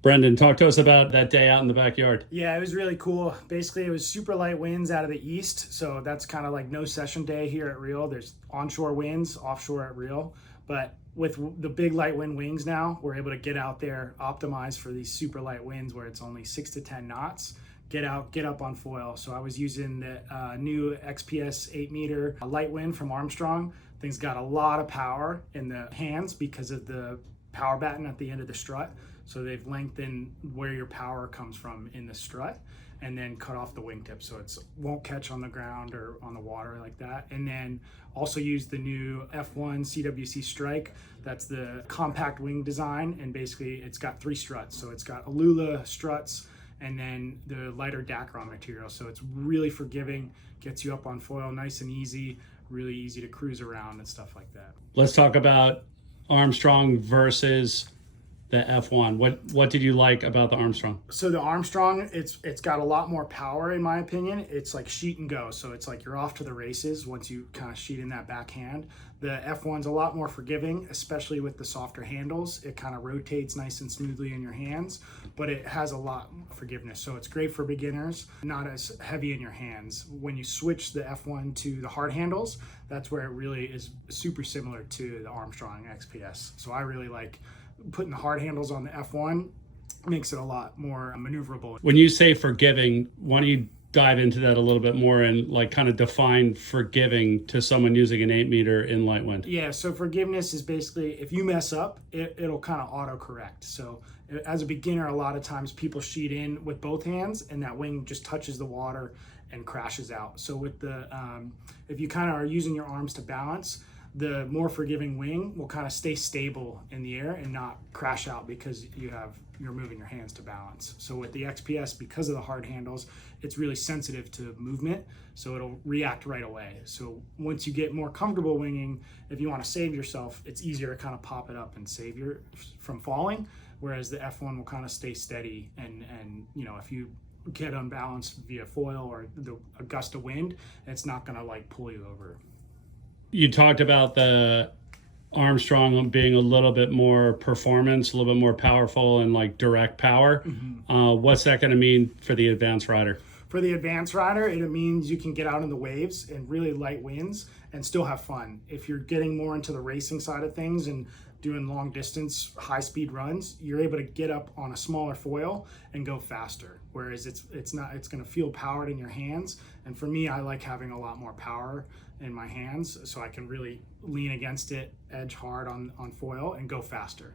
Brendan, talk to us about that day out in the backyard. Yeah, it was really cool. Basically, it was super light winds out of the east. So that's kind of like no session day here at Reel. There's onshore winds, offshore at Reel. But with the big light wind wings now, we're able to get out there, optimize for these super light winds where it's only 6 to 10 knots. Get out, get up on foil. So I was using the new XPS 8-meter Lightwind from Armstrong. Thing's got a lot of power in the hands because of the power batten at the end of the strut. So they've lengthened where your power comes from in the strut and then cut off the wingtip so it won't catch on the ground or on the water like that. And then also use the new F1 CWC Strike. That's the compact wing design, and basically it's got 3 struts. So it's got Aluula struts and then the lighter Dacron material. So it's really forgiving, gets you up on foil nice and easy, really easy to cruise around and stuff like that. Let's talk about Armstrong versus the F1. What did you like about the Armstrong? So the Armstrong, it's got a lot more power in my opinion. It's like sheet and go. So it's like you're off to the races once you kind of sheet in that backhand. The F1's a lot more forgiving, especially with the softer handles. It kind of rotates nice and smoothly in your hands, but it has a lot more forgiveness. So it's great for beginners, not as heavy in your hands. When you switch the F1 to the hard handles, that's where it really is super similar to the Armstrong XPS. So I really like putting the hard handles on the F1, makes it a lot more maneuverable. When you say forgiving, why don't you dive into that a little bit more and like kind of define forgiving to someone using an 8-meter in Lightwind? Yeah, so forgiveness is basically if you mess up, it'll kind of auto correct. So as a beginner, a lot of times people sheet in with both hands and that wing just touches the water and crashes out. So with the if you kind of are using your arms to balance, the more forgiving wing will kind of stay stable in the air and not crash out because you're moving your hands to balance. So with the XPS, because of the hard handles, it's really sensitive to movement, so it'll react right away. So once you get more comfortable winging, if you want to save yourself, it's easier to kind of pop it up and save you from falling, whereas the F1 will kind of stay steady and you know, if you get unbalanced via foil or a gust of wind, it's not going to like pull you over. You talked about the Armstrong being a little bit more performance, a little bit more powerful and like direct power. Mm-hmm. What's that going to mean for the advanced rider? For the advanced rider, it means you can get out in the waves and really light winds and still have fun. If you're getting more into the racing side of things and doing long distance, high speed runs, you're able to get up on a smaller foil and go faster. Whereas it's going to feel powered in your hands. And for me, I like having a lot more power in my hands so I can really lean against it, edge hard on foil and go faster.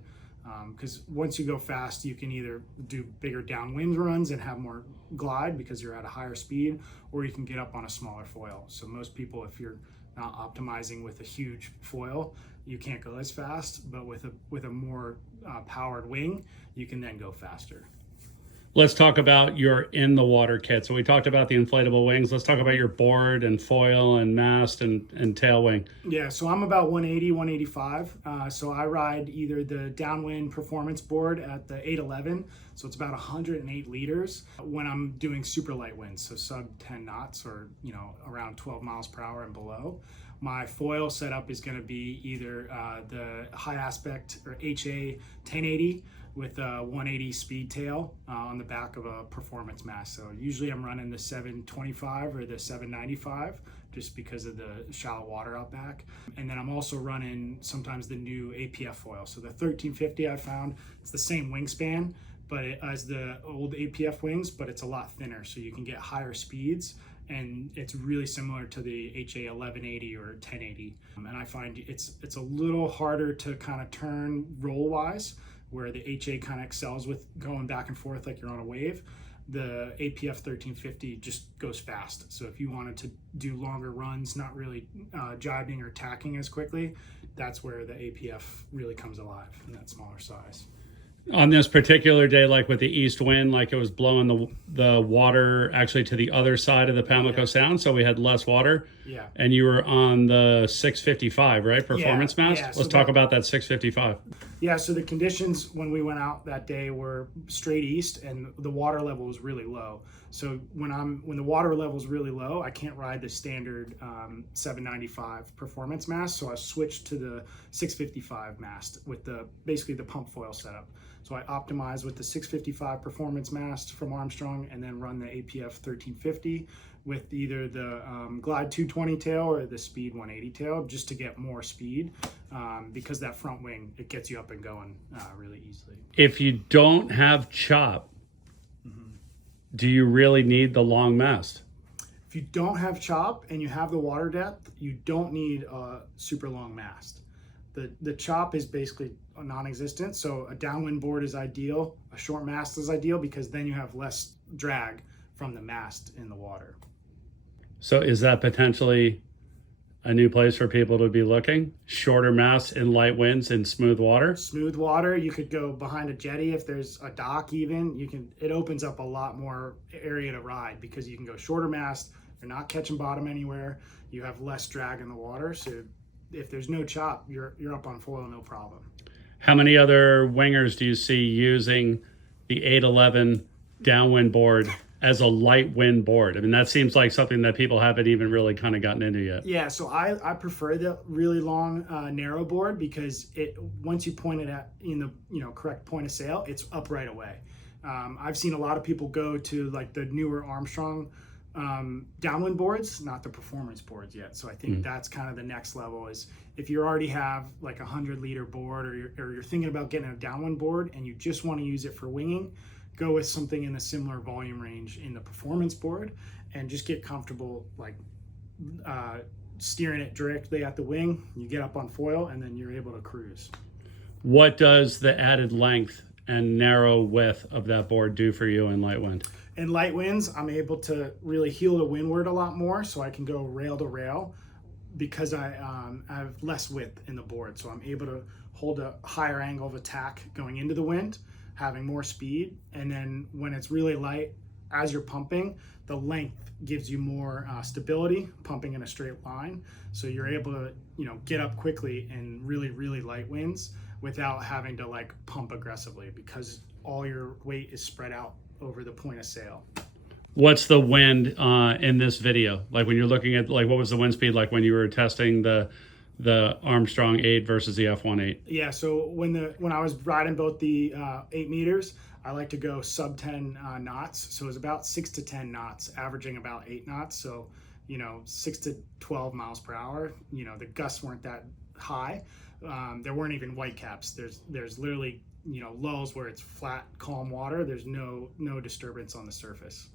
Because once you go fast, you can either do bigger downwind runs and have more glide because you're at a higher speed, or you can get up on a smaller foil. So most people, if you're not optimizing with a huge foil, you can't go as fast, but with a more powered wing, you can then go faster. Let's talk about your in the water kit. So we talked about the inflatable wings. Let's talk about your board and foil and mast and tail wing. Yeah, so I'm about 180, 185. So I ride either the downwind performance board at the 811. So it's about 108 liters when I'm doing super light winds. So sub 10 knots or, you know, around 12 miles per hour and below. My foil setup is going to be either the high aspect or HA 1080 with a 180 speed tail on the back of a performance mast. So usually I'm running the 725 or the 795 just because of the shallow water out back. And then I'm also running sometimes the new APF foil. So the 1350 I found, it's the same wingspan but as the old APF wings, but it's a lot thinner. So you can get higher speeds and it's really similar to the HA 1180 or 1080. And I find it's a little harder to kind of turn roll wise, where the HA kind of excels with going back and forth like you're on a wave. The APF 1350 just goes fast. So if you wanted to do longer runs, not really jibing or tacking as quickly, that's where the APF really comes alive in that smaller size. On this particular day, like with the east wind, like it was blowing the water actually to the other side of the Pamlico Sound, so we had less water. Yeah. And you were on the 655, right? Performance mast? Yeah, so Let's talk about that 655. Yeah, so the conditions when we went out that day were straight east, and the water level was really low. So when the water level is really low, I can't ride the standard 795 performance mast. So I switched to the 655 mast with basically the pump foil setup. So I optimized with the 655 performance mast from Armstrong, and then run the APF 1350 with either the Glide 220 tail or the Speed 180 tail, just to get more speed, because that front wing, it gets you up and going really easily. If you don't have chop, do you really need the long mast? If you don't have chop and you have the water depth, you don't need a super long mast. The chop is basically non-existent, so a downwind board is ideal, a short mast is ideal, because then you have less drag from the mast in the water. So is that potentially a new place for people to be looking? Shorter masts in light winds and smooth water? Smooth water, you could go behind a jetty if there's a dock even. It opens up a lot more area to ride, because you can go shorter mast, you're not catching bottom anywhere, you have less drag in the water, so if there's no chop, you're up on foil, no problem. How many other wingers do you see using the 811 downwind board as a light wind board? I mean, that seems like something that people haven't even really kind of gotten into yet. Yeah, so I prefer the really long narrow board, because once you point it at in the correct point of sail, it's up right away. I've seen a lot of people go to like the newer Armstrong downwind boards, not the performance boards yet. So I think that's kind of the next level, is if you already have like a 100-liter board, or you're thinking about getting a downwind board and you just want to use it for winging, go with something in a similar volume range in the performance board, and just get comfortable like steering it directly at the wing. You get up on foil, and then you're able to cruise. What does the added length and narrow width of that board do for you in light wind? In light winds, I'm able to really heel to windward a lot more, so I can go rail to rail, because I have less width in the board. So I'm able to hold a higher angle of attack going into the wind, having more speed. And then when it's really light, as you're pumping, the length gives you more stability, pumping in a straight line. So you're able to, get up quickly in really, really light winds without having to like pump aggressively, because all your weight is spread out over the point of sail. What's the wind in this video? Like when you're looking at, like, what was the wind speed like when you were testing the Armstrong 8 versus the F18? Yeah, so when I was riding both the 8 meters, I like to go sub 10 knots. So it was about 6 to 10 knots, averaging about 8 knots. So, 6 to 12 miles per hour. The gusts weren't that high. There weren't even whitecaps. There's literally, lulls where it's flat, calm water. There's no disturbance on the surface.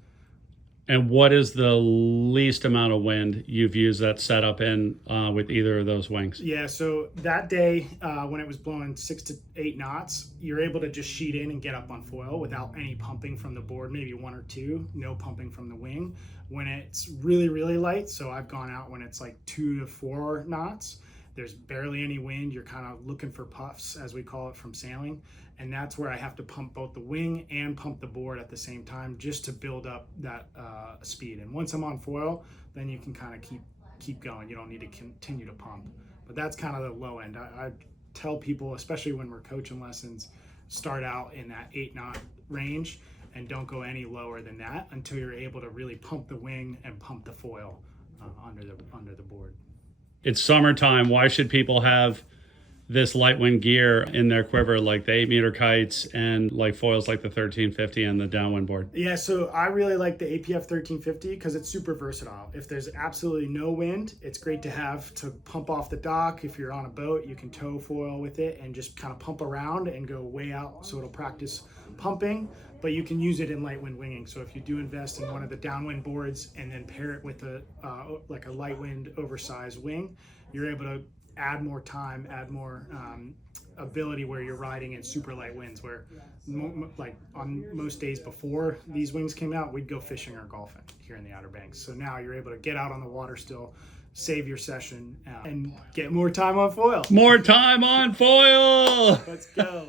And what is the least amount of wind you've used that setup in with either of those wings? Yeah, so that day when it was blowing 6 to 8 knots, you're able to just sheet in and get up on foil without any pumping from the board, maybe 1 or 2, no pumping from the wing. When it's really, really light, so I've gone out when it's like 2 to 4 knots, there's barely any wind, you're kind of looking for puffs, as we call it, from sailing. And that's where I have to pump both the wing and pump the board at the same time, just to build up that speed. And once I'm on foil, then you can kind of keep going. You don't need to continue to pump. But that's kind of the low end. I tell people, especially when we're coaching lessons, start out in that 8 knot range and don't go any lower than that until you're able to really pump the wing and pump the foil under the board. It's summertime. Why should people have this light wind gear in their quiver, like the 8 meter kites and like foils like the 1350 and the downwind board? Yeah, so I really like the APF 1350 because it's super versatile. If there's absolutely no wind, it's great to have to pump off the dock. If you're on a boat, you can tow foil with it and just kind of pump around and go way out, so it'll practice pumping. But you can use it in light wind winging. So if you do invest in one of the downwind boards and then pair it with like a light wind oversized wing, you're able to add more time, add more ability where you're riding in super light winds, where like on most days before these wings came out, we'd go fishing or golfing here in the Outer Banks. So now you're able to get out on the water still, save your session, and get more time on foil. More time on foil! Let's go.